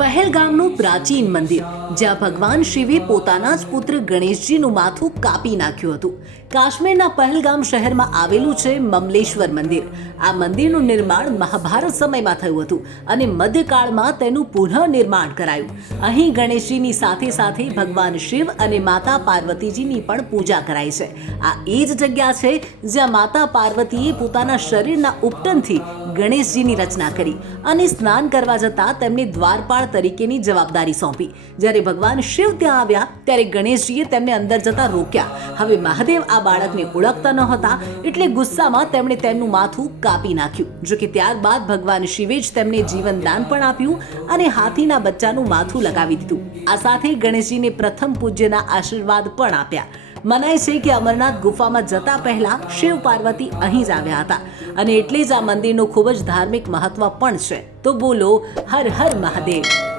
પહેલગામનું પ્રાચીન મંદિર, જ્યાં ભગવાન શિવે પોતાના જ પુત્ર ગણેશજીનું માથું કાપી નાખ્યું હતું. કાશ્મીરના પહેલગામ શહેરમાં આવેલું છે મમલેશ્વર મંદિર. આ મંદિરનું નિર્માણ મહાભારત સમયમાં થયું હતું અને મધ્યકાળમાં તેનું પુનઃનિર્માણ કરાયું. અહીં ગણેશજીની સાથે સાથે ભગવાન શિવ અને માતા પાર્વતીજીની પણ પૂજા કરાય છે. આ એ જ જગ્યા છે જ્યાં માતા પાર્વતીએ પોતાના શરીરના ઉપટનથી ગણેશજીની રચના કરી અને સ્નાન કરવા જતાં તેમને દ્વારપાળ તરીકેની જવાબદારી સોંપી. જ્યારે ભગવાન શિવ ત્યાં આવ્યા, ત્યારે ગણેશજીએ તેમને અંદર જતા રોક્યા. હવે મહાદેવ આ બાળકને ઓળખતા ન હતા, એટલે ગુસ્સામાં તેમણે તેમનું માથું કાપી નાખ્યું. જો કે ત્યારબાદ ભગવાન શિવે જ તેમને જીવનદાન પણ આપ્યું અને હાથીના બચ્ચાનું માથું લગાવી દીધું. આ સાથે ગણેશજીને પ્રથમ પૂજ્યના આશીર્વાદ પણ આપ્યા. મનાય છે કે અમરનાથ ગુફામાં જતા પહેલા શિવ પાર્વતી અહીં જ આવ્યા હતા. અને એટલે જ આ મંદિરનું ખૂબ જ ધાર્મિક મહત્વ પણ છે. તો બોલો, હર હર મહાદેવ.